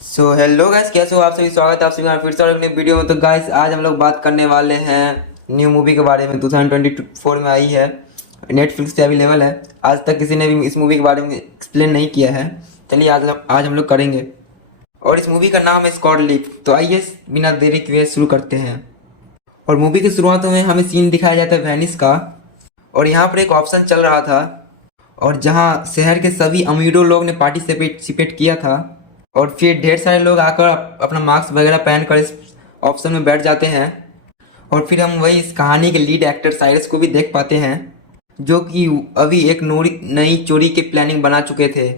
Hello guys, कैसे हो आप सभी। स्वागत है आप सभी का फिर से और अपने वीडियो में। तो गाइस आज हम लोग बात करने वाले हैं न्यू मूवी के बारे में। 2024 में आई है, नेटफ्लिक्स पे अवेलेबल है। आज तक किसी ने भी इस मूवी के बारे में एक्सप्लेन नहीं किया है। चलिए आज हम लोग करेंगे। और इस मूवी का नाम है स्कॉट लिप। तो आइए बिना देरी किए शुरू करते हैं। और मूवी की शुरुआत में हमें सीन दिखाया जाता है वेनिस का। और यहाँ पर एक ऑप्शन चल रहा था, और जहाँ शहर के सभी अमीरों लोग ने पार्टिसिपेट किया था। और फिर ढेर सारे लोग आकर अपना मास्क वगैरह पहन कर इस ऑप्शन में बैठ जाते हैं। और फिर हम वही इस कहानी के लीड एक्टर साइरस को भी देख पाते हैं, जो कि अभी एक नई चोरी की प्लानिंग बना चुके थे।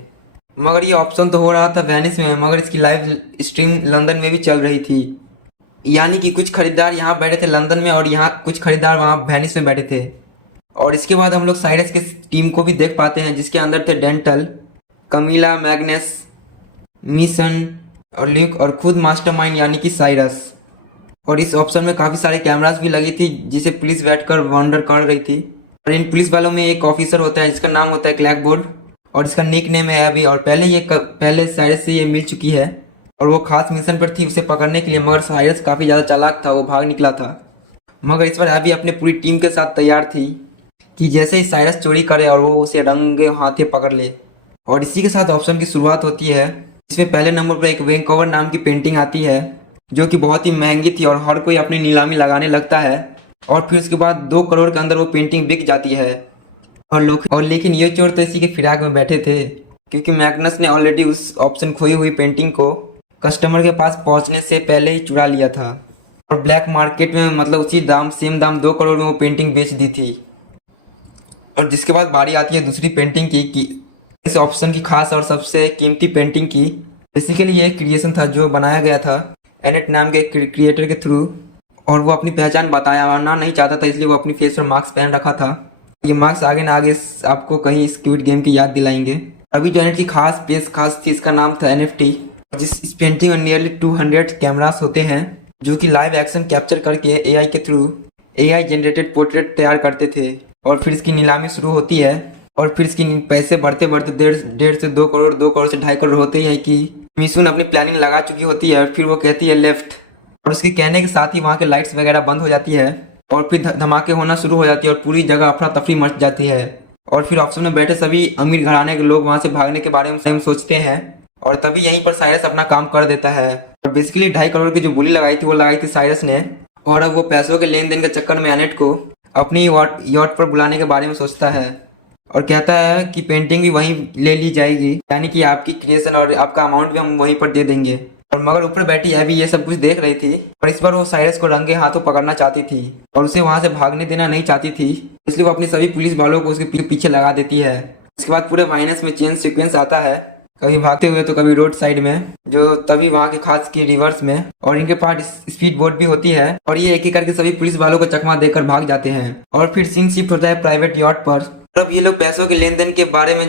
मगर ये ऑप्शन तो हो रहा था वेनिस में, मगर इसकी लाइव स्ट्रीम लंदन में भी चल रही थी। यानी कि कुछ खरीदार यहाँ बैठे थे लंदन में, और यहाँ कुछ खरीदार वहाँ वेनिस में बैठे थे। और इसके बाद हम लोग साइरस के टीम को भी देख पाते हैं, जिसके अंदर थे डेंटल, कमीला, मैग्नेस, मिशन और ल्यूक, और खुद मास्टरमाइंड यानी कि साइरस। और इस ऑप्शन में काफ़ी सारे कैमरास भी लगी थी, जिसे पुलिस बैठकर वॉन्डर कर रही थी। और इन पुलिस वालों में एक ऑफिसर होता है जिसका नाम होता है क्लैकबोर्ड, और इसका निक नेम है अभी। और पहले साइरस से ये मिल चुकी है, और वो खास मिशन पर थी उसे पकड़ने के लिए। मगर साइरस काफ़ी ज़्यादा चालाक था, वो भाग निकला था। मगर इस बार अभी अपने पूरी टीम के साथ तैयार थी कि जैसे ही साइरस चोरी करे और वो उसे रंगे हाथे पकड़ ले। और इसी के साथ ऑप्शन की शुरुआत होती है। इसमें पहले नंबर पर एक वैंकूवर नाम की पेंटिंग आती है, जो कि बहुत ही महंगी थी और हर कोई अपनी नीलामी लगाने लगता है। और फिर उसके बाद 2 करोड़ के अंदर वो पेंटिंग बिक जाती है। और लेकिन ये चोर तो इसी के फिराक में बैठे थे, क्योंकि मैग्नस ने ऑलरेडी उस ऑप्शन खोई हुई पेंटिंग को कस्टमर के पास पहुंचने से पहले ही चुरा लिया था। और ब्लैक मार्केट में मतलब उसी दाम, सेम दाम 2 करोड़ में वो पेंटिंग बेच दी थी। और जिसके बाद बारी आती है दूसरी पेंटिंग की, कि इस ऑप्शन की खास और सबसे कीमती पेंटिंग की। बेसिकली ये एक क्रिएशन था जो बनाया गया था एनेट नाम के क्रिएटर के थ्रू। और वो अपनी पहचान बताना नहीं चाहता था, इसलिए वो अपनी फेस पर मास्क पहन रखा था। ये मास्क आगे ना आगे आपको कहीं स्क्विड गेम की याद दिलाएंगे। अभी जो एनेट की खास थी, इसका नाम था NFT। इस पेंटिंग में नियरली 200 कैमरास होते हैं, जो कि लाइव एक्शन कैप्चर करके AI के थ्रू AI जनरेटेड पोर्ट्रेट तैयार करते थे। और फिर इसकी नीलामी शुरू होती है। और फिर इसकी पैसे बढ़ते बढ़ते डेढ़ से 2 करोड़, 2 करोड़ से 2.5 करोड़ होते हैं कि मिशुन अपनी प्लानिंग लगा चुकी होती है। और फिर वो कहती है लेफ्ट, और उसके कहने के साथ ही वहाँ के लाइट्स वगैरह बंद हो जाती है। और फिर धमाके होना शुरू हो जाती है, और पूरी जगह अफरा तफरी मच जाती है। और फिर ऑप्शन में बैठे सभी अमीर घराने के लोग वहाँ से भागने के बारे में सोचते हैं। और तभी यहीं पर साइरस अपना काम कर देता है। और बेसिकली 2.5 करोड़ की जो बोली लगाई थी वो लगाई थी साइरस ने। और अब वो पैसों के लेन देन के चक्कर में एनेट को अपनी यॉट पर बुलाने के बारे में सोचता है। और कहता है कि पेंटिंग भी वहीं ले ली जाएगी, यानी कि आपकी क्रिएशन और आपका अमाउंट भी हम वहीं पर दे देंगे। और मगर ऊपर बैठी एबी ये सब कुछ देख रही थी, और इस बार वो साइरस को रंगे हाथों पकड़ना चाहती थी और उसे वहां से भागने देना नहीं चाहती थी। इसलिए वो अपनी सभी पुलिस वालों को उसके पीछे लगा देती है। इसके बाद पूरे वाइनस में चेन सीक्वेंस आता है, कभी भागते हुए तो कभी रोड साइड में, जो तभी वहाँ के खास की रिवर्स में। और इनके पास स्पीड बोट भी होती है, और ये एक एक करके सभी पुलिस वालों को चकमा देकर भाग जाते हैं। और फिर सीन शिफ्ट होता है प्राइवेट यॉट पर। अब ये लोग पैसों के लेन देन के बारे में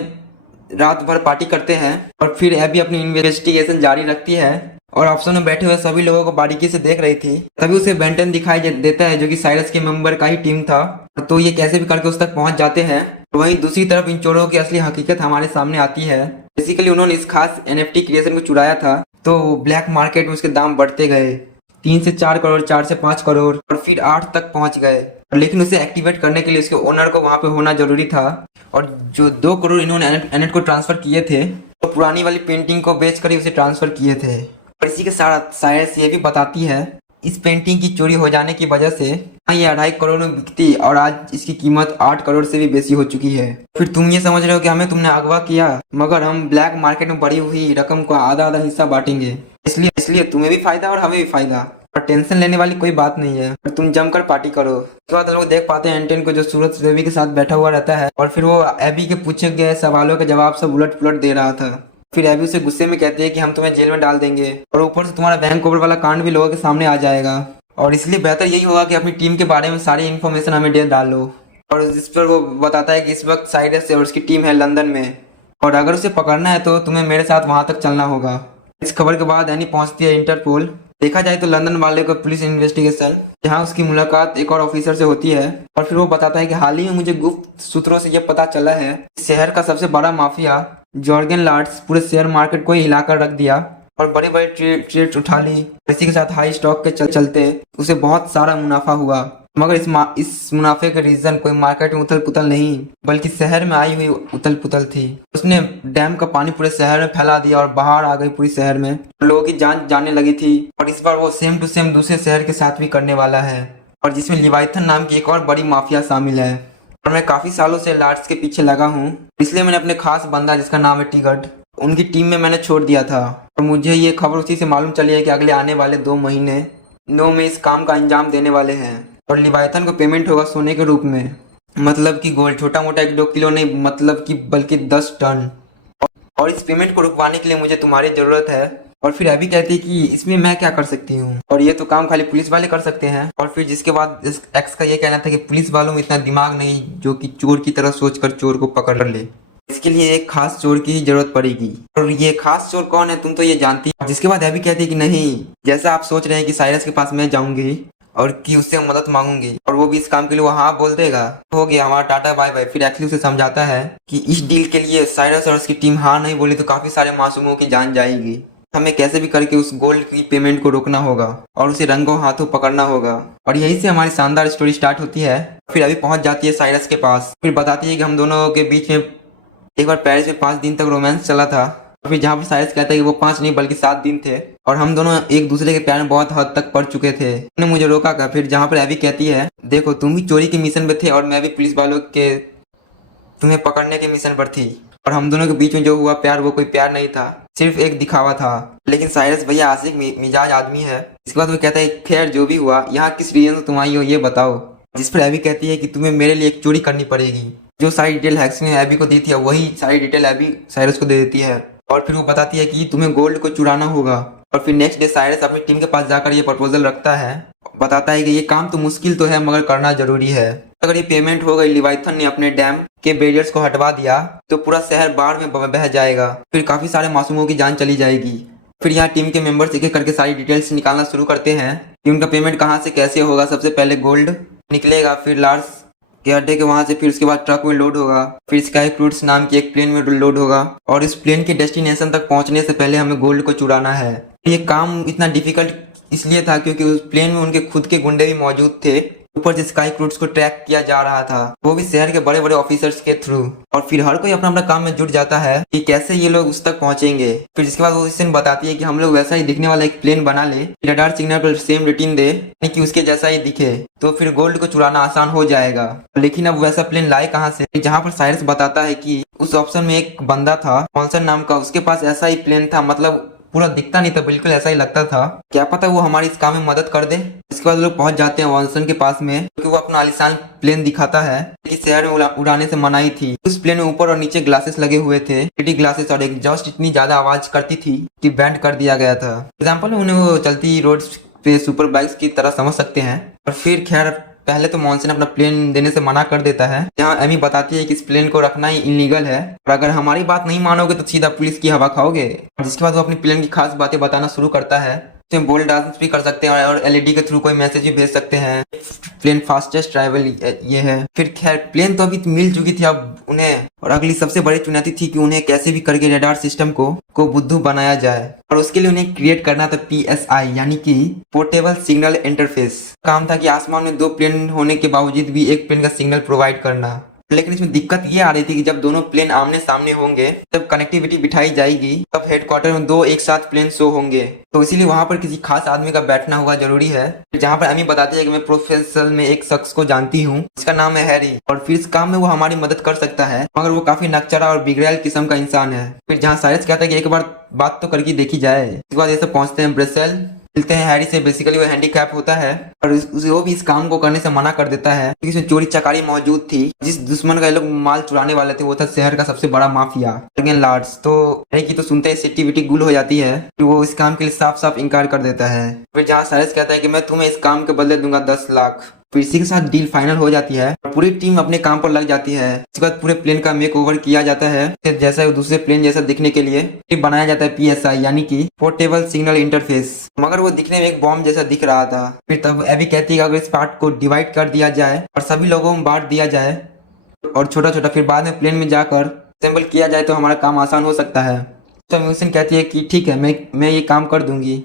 रात भर पार्टी करते हैं। और फिर एबी अपनी इन्वेस्टिगेशन जारी रखती है, और ऑप्शन में बैठे हुए सभी लोगों को बारीकी से देख रही थी। तभी उसे बेंटन दिखाई देता है, जो कि साइरस के मेंबर का ही टीम था। तो ये कैसे भी करके उस तक पहुंच जाते हैं। वहीं दूसरी तरफ इन चोरों की असली हकीकत हमारे सामने आती है। बेसिकली उन्होंने इस खास NFT क्रिएशन को चुराया था, तो ब्लैक मार्केट में उसके दाम बढ़ते गए। 3 से 4 करोड़, 4 से 5 करोड़, और फिर 8 तक पहुंच गए। लेकिन उसे एक्टिवेट करने के लिए उसके ओनर को वहां पे होना जरूरी था। और जो 2 करोड़ इन्होंने एनेट को ट्रांसफर किए थे, तो पुरानी वाली पेंटिंग को बेचकर ही उसे ट्रांसफर किए थे। और इसी के साथ साइरस ये भी बताती है, इस पेंटिंग की चोरी हो जाने की वजह से ये 2.5 करोड़ में बिकती, और आज इसकी कीमत 8 करोड़ से भी बेसी हो चुकी है। फिर तुम ये समझ रहे हो कि हमें तुमने अगवा किया, मगर हम ब्लैक मार्केट में बढ़ी हुई रकम का आधा आधा हिस्सा बांटेंगे। इसलिए तुम्हें भी फायदा और हमें भी फायदा, और टेंशन लेने वाली कोई बात नहीं है। और तुम जमकर पार्टी करो। उसके बाद हम लोग देख पाते हैं एंटन को, जो सूरज रेवी के साथ बैठा हुआ रहता है। और फिर वो एबी के पूछे गए सवालों के जवाब सब उलट पुलट दे रहा था। फिर एबी उसे गुस्से में कहती है कि हम तुम्हें जेल में डाल देंगे, और ऊपर से तुम्हारा बैंक ओवर वाला कांड भी लोगों के सामने आ जाएगा। और इसलिए बेहतर यही होगा कि अपनी टीम के बारे में सारी इन्फॉर्मेशन हमें दे डालो। और इस पर वो बताता है कि इस वक्त साइरस और उसकी टीम है लंदन में, और अगर उसे पकड़ना है तो तुम्हें मेरे साथ वहां तक चलना होगा। इस खबर के बाद एनी पहुंचती है इंटरपोल। देखा जाए तो लंदन वाले को पुलिस इन्वेस्टिगेशन, जहां उसकी मुलाकात एक और ऑफिसर से होती है। और फिर वो बताता है कि हाल ही में मुझे गुप्त सूत्रों से यह पता चला है, शहर का सबसे बड़ा माफिया जॉर्गेन लार्ड्स पूरे शेयर मार्केट को ही हिलाकर रख दिया। और बड़े बड़े ट्रेड उठा ली। इसी के साथ हाई स्टॉक के चलते उसे बहुत सारा मुनाफा हुआ। मगर इस मुनाफे का रीजन कोई मार्केट में उथल पुथल नहीं बल्कि शहर में आई हुई उथल पुथल थी। उसने डैम का पानी पूरे शहर में फैला दिया और बाहर आ गई पूरी शहर में। लोगों की जान जाने लगी थी और इस बार वो सेम टू सेम दूसरे शहर के साथ भी करने वाला है और जिसमें लिवाइथन नाम की एक और बड़ी माफिया शामिल है। और मैं काफी सालों से लार्ड्स के पीछे लगा हूँ, इसलिए मैंने अपने खास बंदा जिसका नाम है टिगट उनकी टीम में मैंने छोड़ दिया था। और मुझे ये खबर उसी से मालूम चली है कि अगले आने वाले 2 महीने में इस काम का अंजाम देने वाले हैं और लिवाइथन को पेमेंट होगा सोने के रूप में, मतलब कि गोल्ड, छोटा मोटा 1-2 किलो नहीं, मतलब कि बल्कि 10 टन। और इस पेमेंट को रुकवाने के लिए मुझे तुम्हारी जरूरत है। और फिर अभी कहती है कि इसमें मैं क्या कर सकती हूँ और ये तो काम खाली पुलिस वाले कर सकते हैं। और फिर जिसके बाद इस एक्स का ये कहना था कि पुलिस वालों में इतना दिमाग नहीं जो कि चोर की तरह सोचकर चोर को पकड़ ले, इसके लिए एक खास चोर की ही जरूरत पड़ेगी। और ये खास चोर कौन है तुम तो ये जानती हो। जिसके बाद अभी कहती है कि नहीं, जैसा आप सोच रहे हैं कि साइरस के पास मैं जाऊंगी और कि उससे मदद मांगूंगी और वो भी इस काम के लिए वो हाँ बोल देगा, हो गया हमारा टाटा बाय बाय। फिर एक्चुअली उसे समझाता है कि इस डील के लिए साइरस और उसकी टीम हाँ नहीं बोली तो काफी सारे मासूमों की जान जाएगी। हमें कैसे भी करके उस गोल्ड की पेमेंट को रोकना होगा और उसे रंगों हाथों पकड़ना होगा। और यही से हमारी शानदार स्टोरी स्टार्ट होती है। फिर अभी पहुंच जाती है साइरस के पास, फिर बताती है कि हम दोनों के बीच में एक बार पेरिस में 5 दिन तक रोमांस चला था। फिर जहाँ पर साइरस कहता है कि वो 5 नहीं बल्कि 7 दिन थे और हम दोनों एक दूसरे के प्यार में बहुत हद तक पड़ चुके थे। उन्होंने मुझे रोका कर। फिर जहाँ पर एबी कहती है देखो तुम भी चोरी के मिशन पे थे और मैं भी पुलिस वालों के तुम्हें पकड़ने के मिशन पर थी और हम दोनों के बीच में जो हुआ प्यार वो कोई प्यार नहीं था, सिर्फ एक दिखावा था। लेकिन साइरस भैया आशिक मिजाज आदमी है। इसके बाद वो कहता है खैर जो भी हुआ यहाँ किस रीजन से तुम आई हो ये बताओ। जिस पर एबी कहती है कि तुम्हें मेरे लिए एक चोरी करनी पड़ेगी। जो सारी डिटेल हैक्स ने एबी को दी थी वही सारी डिटेल एबी साइरस को दे देती है और फिर वो बताती है कि तुम्हें गोल्ड को चुराना होगा। और फिर नेक्स्ट डे साइरस अपनी टीम के पास जाकर ये प्रपोजल रखता है, बताता है कि ये काम तो मुश्किल तो है मगर करना जरूरी है। अगर ये पेमेंट हो गई, लिवाइथन ने अपने डैम के बैरियर्स को हटवा दिया तो पूरा शहर बाढ़ में बह जाएगा, फिर काफी सारे मासूमों की जान चली जाएगी। फिर यहाँ टीम के मेंबर्स एक एक करके सारी डिटेल्स निकालना शुरू करते हैं कि उनका पेमेंट कहाँ से कैसे होगा। सबसे पहले गोल्ड निकलेगा, फिर लार्स के अड्डे के वहां से, फिर उसके बाद ट्रक में लोड होगा, फिर स्काई फ्रूट्स नाम की एक प्लेन में लोड होगा और इस प्लेन के डेस्टिनेशन तक पहुंचने से पहले हमें गोल्ड को चुराना है। ये काम इतना डिफिकल्ट इसलिए था क्योंकि उस प्लेन में उनके खुद के गुंडे भी मौजूद थे। ऊपर से स्काई फ्रूट्स को ट्रैक किया जा रहा था, वो भी शहर के बड़े बड़े ऑफिसर्स के थ्रू। और फिर हर कोई अपना अपना काम में जुट जाता है कि कैसे ये लोग उस तक पहुंचेंगे। फिर जिसके बाद वो इस दिन बताती है कि हम लोग वैसा ही दिखने वाला एक प्लेन बना ले, रडार सिग्नल पर सेम रूटीन दे कि उसके जैसा ही दिखे तो फिर गोल्ड को चुराना आसान हो जाएगा। लेकिन अब वैसा प्लेन लाए कहाँ से, जहाँ पर साइरस बताता है कि उस ऑप्शन में एक बंदा था कॉन्सन नाम का, उसके पास ऐसा ही प्लेन था, मतलब पूरा दिखता नहीं था, बिल्कुल ऐसा ही लगता था। क्या पता वो हमारी इस काम में मदद कर दे। इसके बाद लोग पहुंच जाते हैं वॉन्सन के पास में क्योंकि वो अपना आलीशान प्लेन दिखाता है कि शहर में उड़ाने से मनाही थी। उस प्लेन में ऊपर और नीचे ग्लासेस लगे हुए थे, सिटी ग्लासेस, और एग्जॉस्ट इतनी ज्यादा आवाज करती थी कि बैंड कर दिया गया था। एग्जाम्पल उन्हें वो चलती रोड पे सुपर बाइक्स की तरह समझ सकते हैं। और फिर खैर पहले तो मॉन्सन अपना प्लेन देने से मना कर देता है, जहाँ एमी बताती है कि इस प्लेन को रखना ही इलीगल है और अगर हमारी बात नहीं मानोगे तो सीधा पुलिस की हवा खाओगे। जिसके बाद वो अपनी प्लेन की खास बातें बताना शुरू करता है। इसमें बोल्ड डांस भी कर सकते हैं और एलईडी के थ्रू कोई मैसेज भी भेज सकते हैं। प्लेन फास्टेस्ट ट्रैवल ये है। फिर खैर प्लेन तो अभी मिल चुकी थी अब उन्हें, और अगली सबसे बड़ी चुनौती थी कि उन्हें कैसे भी करके रडार सिस्टम को बुद्धू बनाया जाए और उसके लिए उन्हें क्रिएट करना था PSI यानी कि पोर्टेबल सिग्नल इंटरफेस। काम था कि आसमान में 2 प्लेन होने के बावजूद भी एक प्लेन का सिग्नल प्रोवाइड करना। लेकिन इसमें दिक्कत ये आ रही थी कि जब दोनों प्लेन आमने सामने होंगे तब कनेक्टिविटी बिठाई जाएगी, तब हेडक्वार्टर में 2 एक साथ प्लेन शो होंगे, तो इसीलिए वहां पर किसी खास आदमी का बैठना हुआ जरूरी है। जहां पर एमी बताती है कि मैं प्रोफेशनल में एक शख्स को जानती हूँ, इसका नाम है हैरी, और फिर इस काम में वो हमारी मदद कर सकता है मगर वो काफी नकचरा और बिगड़ैल किस्म का इंसान है। फिर जहाँ साइरस कहता है कि एक बार बात तो करके देखी जाए। इसके बाद ये सब पहुंचते हैं ब्रसेल, मिलते हैं हैरी से। बेसिकली वो हैंडीकैप होता है और वो भी इस काम को करने से मना कर देता है क्योंकि इसमें चोरी चकारी मौजूद थी। जिस दुश्मन का ये लोग माल चुराने वाले थे वो था शहर का सबसे बड़ा माफिया लार्ड्स। तो हैरी की तो सुनते ही सिटी विटी गुल हो जाती है, तो वो इस काम के लिए साफ साफ इनकार कर देता है। फिर जहाँ साइरस कहता है कि मैं तुम्हें इस काम के बदले दूंगा 10 लाख। फिर इसी के साथ डील फाइनल हो जाती है और पूरी टीम अपने काम पर लग जाती है। इसके बाद पूरे प्लेन का मेक ओवर किया जाता है, जैसा दूसरे प्लेन जैसा दिखने के लिए बनाया जाता है PSI यानी कि पोर्टेबल सिग्नल इंटरफेस, मगर वो दिखने में एक बॉम्ब जैसा दिख रहा था। फिर तब एबी कहती है कि अगर इस पार्ट को डिवाइड कर दिया जाए और सभी लोगों में बांट दिया जाए और छोटा छोटा फिर बाद में प्लेन में जाकर असेंबल किया जाए तो हमारा काम आसान हो सकता है। तो म्यूसिन कहती है कि ठीक है, मैं ये काम कर दूंगी।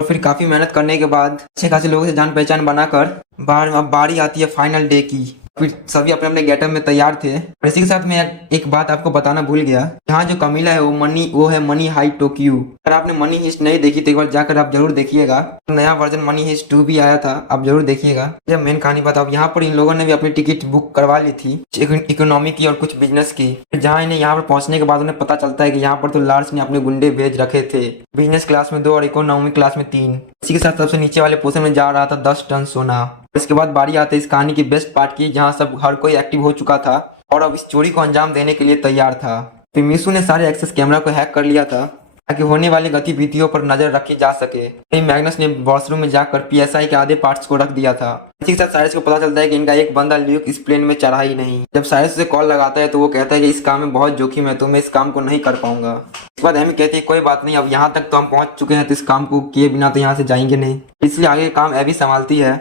तो फिर काफ़ी मेहनत करने के बाद अच्छे खासे लोगों से जान पहचान बनाकर अब बारी आती है फाइनल डे की। फिर सभी अपने अपने गेटअप में तैयार थे। और इसी के साथ मैं एक बात आपको बताना भूल गया। यहाँ जो कमीला है वो है मनी हाई टोक्यो। अगर आपने मनी हिस्ट नहीं देखी तो एक बार जाकर आप जरूर देखिएगा। नया वर्जन मनी हिस्ट 2 भी आया था, आप जरूर देखिएगा। जब मेन कहानी बताओ, यहाँ पर इन लोगों ने भी अपनी टिकट बुक करवा ली थी, इकोनॉमी की और कुछ बिजनेस की। जहाँ इन्हें यहाँ पर पहुंचने के बाद उन्हें पता चलता है कि यहाँ पर तो लार्स ने अपने गुंडे भेज रखे थे। बिजनेस क्लास में 2 और इकोनॉमी क्लास में 3। इसी के साथ सबसे नीचे वाले पोर्शन में जा रहा था 10 टन सोना। इसके बाद बारी आती है इस कहानी की बेस्ट पार्ट की, जहाँ सब हर कोई एक्टिव हो चुका था और अब इस चोरी को अंजाम देने के लिए तैयार था। फिर मिशु ने सारे एक्सेस कैमरा को हैक कर लिया था ताकि होने वाली गतिविधियों पर नजर रखी जा सके। फिर मैग्नस ने वॉशरूम में जाकर पीएसआई के आधे पार्ट्स को रख दिया था। इसी के साथ साइरस को पता चलता है कि इनका एक बंदा ल्यूक इस प्लेन में चढ़ा ही नहीं। जब साइरस से कॉल लगाता है तो वो कहता है कि इस काम में बहुत जोखिम है, तो मैं इस काम को नहीं कर पाऊंगा। इसके बाद एमी कहती है कोई बात नहीं, अब यहाँ तक तो हम पहुंच चुके हैं, तो इस काम को किए बिना तो यहाँ से जाएंगे नहीं। इसलिए आगे काम एबी संभालती है।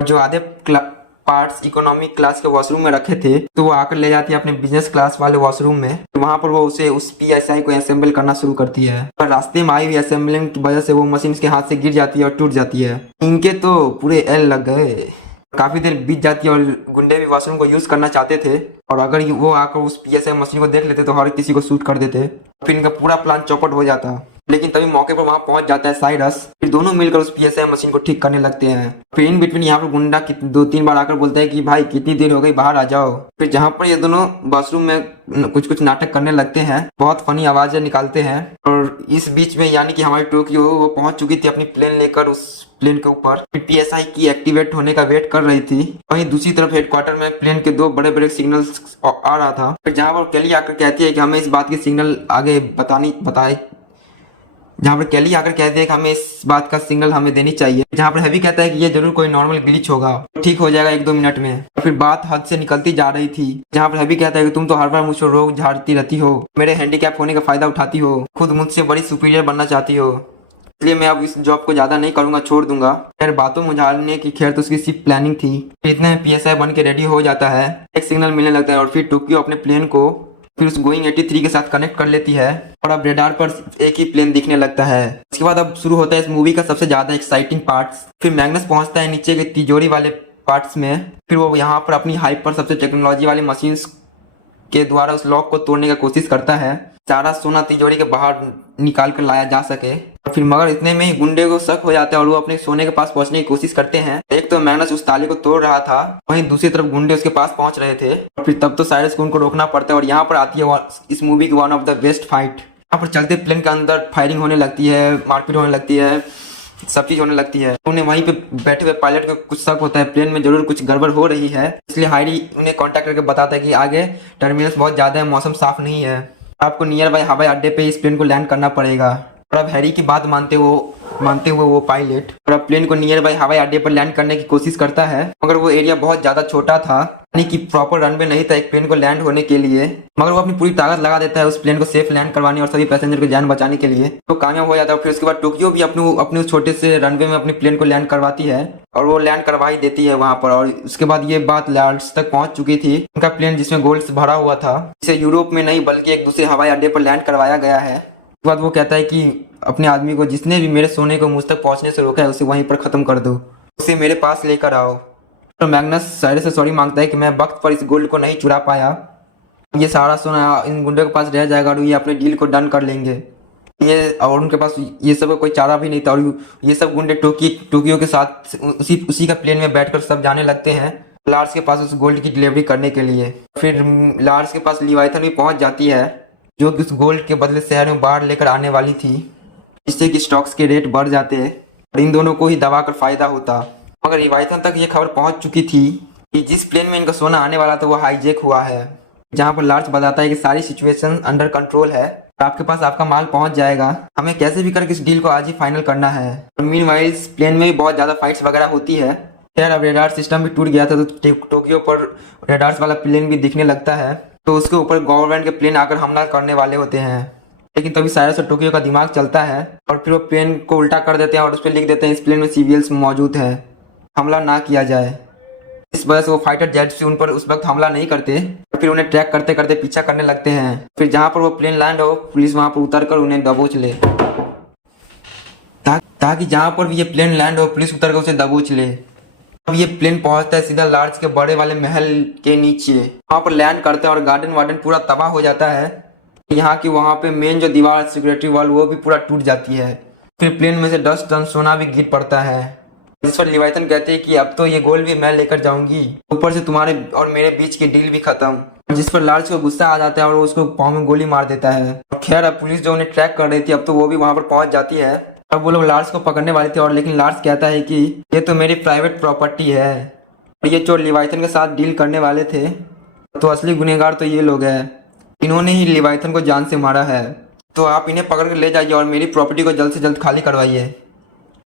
जो आधे पार्ट्स इकोनॉमिक क्लास के वॉशरूम में रखे थे तो वो आकर ले जाती है अपने बिजनेस क्लास वाले वॉशरूम में। तो वहां पर वो उस पीएसआई को असेंबल करना शुरू करती है। पर रास्ते में आई हुई असेंबलिंग की वजह से वो मशीन के हाथ से गिर जाती है और टूट जाती है। इनके तो पूरे एल लग गए। काफी देर बीत जाती है और गुंडे भी वॉशरूम को यूज करना चाहते थे, और अगर वो आकर उस पीएसआई मशीन को देख लेते तो हर किसी को शूट कर देते। फिर इनका पूरा प्लान चौपट हो जाता। लेकिन तभी मौके पर वहां पहुंच जाता है साइरस। फिर दोनों मिलकर उस पीएसआई मशीन को ठीक करने लगते हैं। फिर इन बिटवीन यहाँ पर गुंडा 2-3 बार आकर बोलता है कि भाई कितनी देर हो गई, बाहर आ जाओ। फिर जहाँ पर ये दोनों बाथरूम में कुछ नाटक करने लगते हैं, बहुत फनी आवाजें निकालते हैं। और इस बीच में यानी कि हमारी टोक्यो वो पहुंच चुकी थी अपनी प्लेन लेकर उस प्लेन के ऊपर। फिर पीएसआई की एक्टिवेट होने का वेट कर रही थी। वहीं दूसरी तरफ हेडक्वार्टर में प्लेन के 2 बड़े बड़े सिग्नल्स आ रहा था। फिर जहाँ पर केली आकर कहती है कि हमें इस बात की सिग्नल आगे बताए। जहाँ पर केली आकर कहती है कि हमें इस बात का सिग्नल हमें देनी चाहिए। जहाँ पर हैवी कहता है कि ये जरूर कोई नॉर्मल ग्लिच होगा, ठीक हो जाएगा 1-2 मिनट में। और फिर बात हद से निकलती जा रही थी। जहाँ पर हैवी कहता है कि तुम तो हर बार मुझको रोग झाड़ती रहती हो, मेरे हैंडीकैप होने का फायदा उठाती हो, खुद मुझसे बड़ी सुपीरियर बनना चाहती हो, इसलिए मैं अब इस जॉब को ज्यादा नहीं करूंगा, छोड़ दूंगा। खैर बातों में झाड़ने की खैर तो उसकी सिर्फ प्लानिंग थी। इतने में पीएसआई बन के रेडी हो जाता है। एक सिग्नल मिलने लगता है और फिर टोक्यो अपने प्लेन को फिर उस गोइंग 83 के साथ कनेक्ट कर लेती है और अब रेडार पर एक ही प्लेन दिखने लगता है। इसके बाद अब शुरू होता है इस मूवी का सबसे ज्यादा एक्साइटिंग पार्ट्स। फिर मैग्नस पहुंचता है नीचे के तिजोरी वाले पार्ट्स में। फिर वो यहाँ पर अपनी हाइपर सबसे टेक्नोलॉजी वाली मशीन के द्वारा उस लॉक को तोड़ने का कोशिश करता है, सारा सोना तिजोरी के बाहर निकाल कर लाया जा सके। फिर मगर इतने में ही गुंडे को शक हो जाता है और वो अपने सोने के पास पहुंचने की कोशिश करते हैं। एक तो मैग्नस उस ताले को तोड़ रहा था, वहीं दूसरी तरफ गुंडे उसके पास पहुंच रहे थे। और फिर तब तो साइरस को उनको रोकना पड़ता है। और यहाँ पर आती है इस मूवी की one of the best fight. यहाँ पर चलते प्लेन के अंदर फायरिंग होने लगती है, मारपीट होने लगती है, सब चीज होने लगती है। उन्हें वहीं पे बैठे हुए पायलट को कुछ शक होता है, प्लेन में जरूर कुछ गड़बड़ हो रही है। इसलिए हाइडी उन्हें कांटेक्ट करके बताता है कि आगे टर्मिनल्स बहुत ज्यादा है, मौसम साफ नहीं है, आपको नियर बाय हवाई अड्डे पे इस प्लेन को लैंड करना पड़ेगा। और अब हैरी की बात मानते हुए वो पायलट और अब प्लेन को नियर बाय हवाई अड्डे पर लैंड करने की कोशिश करता है, मगर वो एरिया बहुत ज्यादा छोटा था, यानी कि प्रॉपर रनवे नहीं था एक प्लेन को लैंड होने के लिए। मगर वो अपनी पूरी ताकत लगा देता है उस प्लेन को सेफ लैंड करवाने और सभी पैसेंजर को जान बचाने के लिए, तो कामयाब हो जाता है। फिर उसके बाद टोक्यो भी अपने उस छोटे से रनवे में अपनी प्लेन को लैंड करवाती है और वो लैंड करवा ही देती है वहां पर। और उसके बाद ये बात लार्स तक पहुंच चुकी थी। उनका प्लेन जिसमें गोल्ड से भरा हुआ था, इसे यूरोप में नहीं बल्कि एक दूसरे हवाई अड्डे पर लैंड करवाया गया है। उसके बाद वो कहता है कि अपने आदमी को जिसने भी मेरे सोने को मुझ तक पहुंचने से रोका है उसे वहीं पर खत्म कर दो, उसे मेरे पास लेकर आओ। तो मैग्नस साइरस से सॉरी मांगता है कि मैं वक्त पर इस गोल्ड को नहीं चुरा पाया, ये सारा सोना इन गुंडों के पास रह जाएगा और ये अपने डील को डन कर लेंगे। ये और उनके पास ये सब कोई चारा भी नहीं था और ये सब गुंडे टोक्यो के साथ उसी का प्लेन में बैठकर सब जाने लगते हैं लार्स के पास उस गोल्ड की डिलीवरी करने के लिए। फिर लार्स के पास लिवाइथन भी पहुंच जाती है, जो कि उस गोल्ड के बदले शहर में बाढ़ लेकर आने वाली थी, जिससे कि स्टॉक्स के रेट बढ़ जाते और इन दोनों को ही दबाकर फायदा होता। मगर लिवाइथन तक ये खबर पहुंच चुकी थी कि जिस प्लेन में इनका सोना आने वाला था वो हाईजैक हुआ है, जहां पर लार्स बताता है कि सारी सिचुएशन अंडर कंट्रोल है, आपके पास आपका माल पहुंच जाएगा, हमें कैसे भी करके इस डील को आज ही फाइनल करना है। मीनवाइल प्लेन में भी बहुत ज्यादा फाइट्स वगैरह होती है। खैर अब रेडार सिस्टम भी टूट गया था तो टोक्यो पर रेडार्स वाला प्लेन भी दिखने लगता है, तो उसके ऊपर गवर्नमेंट के प्लेन आकर हमला करने वाले होते हैं। लेकिन तभी साइरस और टोक्यो का दिमाग चलता है और फिर वो प्लेन को उल्टा कर देते हैं और उस पर लिख देते हैं इस प्लेन में सिविलियंस मौजूद है, हमला ना किया जाए। इस वजह से वो फाइटर जेट्स उन पर उस वक्त हमला नहीं करते। फिर उन्हें ट्रैक करते करते पीछा करने लगते हैं। फिर जहाँ पर वो प्लेन लैंड हो पुलिस वहाँ पर उतर कर उन्हें दबोच ले, ताकि जहाँ पर भी ये प्लेन लैंड हो पुलिस उतर कर उसे दबोच ले। अब ये प्लेन पहुंचता है सीधा लार्ज के बड़े वाले महल के नीचे, वहाँ पर लैंड करता है और गार्डन वार्डन पूरा तबाह हो जाता है। यहाँ की वहाँ पे मेन जो दीवार सिक्योरिटी वॉल वो भी पूरा टूट जाती है। फिर प्लेन में से 10 टन सोना भी गिर पड़ता है, जिस पर लिवाइथन कहते हैं कि अब तो ये गोल्ड भी मैं लेकर जाऊंगी, ऊपर से तुम्हारे और मेरे बीच की डील भी खत्म। जिस पर लार्ज को गुस्सा आ जाता है और वो उसको पाँव में गोली मार देता है। खैर अब पुलिस जो उन्हें ट्रैक कर रही थी अब तो वो भी वहाँ पर पहुंच जाती है। अब वो लोग लार्ज को पकड़ने वाले थे और लेकिन लार्ज कहता है कि ये तो मेरी प्राइवेट प्रॉपर्टी है। ये चोर लिवाइथन के साथ डील करने वाले थे, तो असली गुनहगार तो ये लोग हैं, इन्होंने ही लिवाइथन को जान से मारा है। तो आप इन्हें पकड़ कर ले जाइए और मेरी प्रॉपर्टी को जल्द से जल्द खाली करवाइए।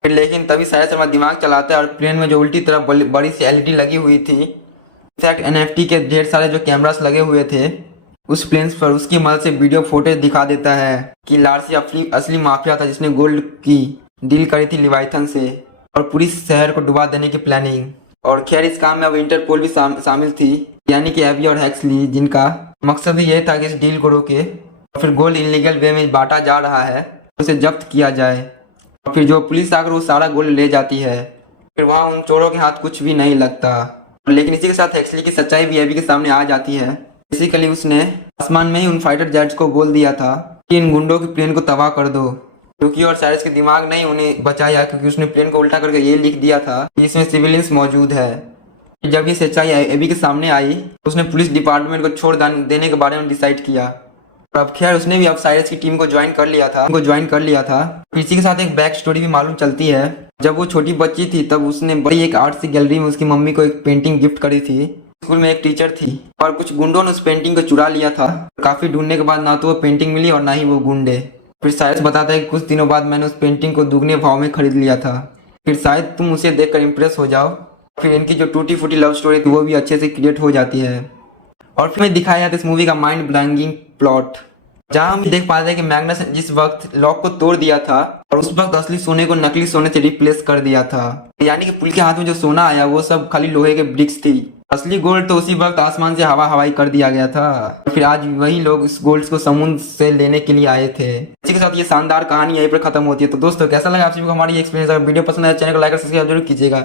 फिर लेकिन तभी साया शर्मा दिमाग चलाता है और प्लेन में जो उल्टी तरफ बड़ी सी एलईडी लगी हुई थी, इनफैक्ट एनएफटी के ढेर सारे जो कैमरास लगे हुए थे उस प्लेन पर, उसकी मदद से वीडियो फुटेज दिखा देता है कि लार्सी असली माफिया था जिसने गोल्ड की डील करी थी लिवाइथन से और पूरी शहर को डुबा देने की प्लानिंग। और खैर इस काम में अब इंटरपोल भी शामिल थी, यानी कि एबी और हेक्सली, जिनका मकसद ही यह था कि इस डील को रोके और फिर गोल्ड इलीगल वे में बांटा जा रहा है उसे जब्त किया जाए। और फिर जो पुलिस आकर वो सारा गोल्ड ले जाती है, फिर वहाँ उन चोरों के हाथ कुछ भी नहीं लगता। लेकिन इसी के साथ हेक्सली की सच्चाई भी एबी के सामने आ जाती है। बेसिकली उसने आसमान में ही उन फाइटर जेट्स को बोल दिया था कि इन गुंडों की प्लेन को तबाह कर दो, क्योंकि और साइरस के दिमाग नहीं उन्हें बचाया, क्योंकि उसने प्लेन को उल्टा करके ये लिख दिया था कि इसमें सिविलियंस मौजूद है। जब ये सच्चाई एबी के सामने आई तो उसने पुलिस डिपार्टमेंट को छोड़ देने के बारे में डिसाइड किया। और अब खैर उसने भी अब साइरस की टीम को ज्वाइन कर लिया था। इसी के साथ एक बैक स्टोरी भी मालूम चलती है। जब वो छोटी बच्ची थी तब उसने बड़ी एक आर्ट सी गैलरी में उसकी मम्मी को एक पेंटिंग गिफ्ट करी थी। स्कूल में एक टीचर थी और कुछ गुंडों ने उस पेंटिंग को चुरा लिया था। काफी ढूंढने के बाद ना तो वो पेंटिंग मिली और ना ही वो गुंडे। फिर साइरस बताता है कि कुछ दिनों बाद मैंने उस पेंटिंग को दुगने भाव में खरीद लिया था, फिर शायद तुम उसे देखकर इम्प्रेस हो जाओ। फिर इनकी जो टूटी फूटी लव स्टोरी थी वो भी अच्छे से क्रिएट हो जाती है। और फिर मैं दिखाया जाता है इस मूवी का माइंड ब्लॉइंग प्लॉट, जहाँ हम देख पाते हैं कि मैग्नस ने जिस वक्त लॉक को तोड़ दिया था और उस वक्त असली सोने को नकली सोने से रिप्लेस कर दिया था, यानी कि पुल के हाथ में जो सोना आया वो सब खाली लोहे के ब्रिक्स थी। असली गोल्ड तो उसी वक्त आसमान से हवाई कर दिया गया था। फिर आज वही लोग इस गोल्ड को समुद्र से लेने के लिए आए थे। इसी के साथ ये शानदार कहानी यहीं पर खत्म होती है। तो दोस्तों कैसा लगा आप सभी को हमारी एक्सपीरियंस? अगर वीडियो पसंद आए चैनल को लाइक और सब्सक्राइब जरूर कीजिएगा।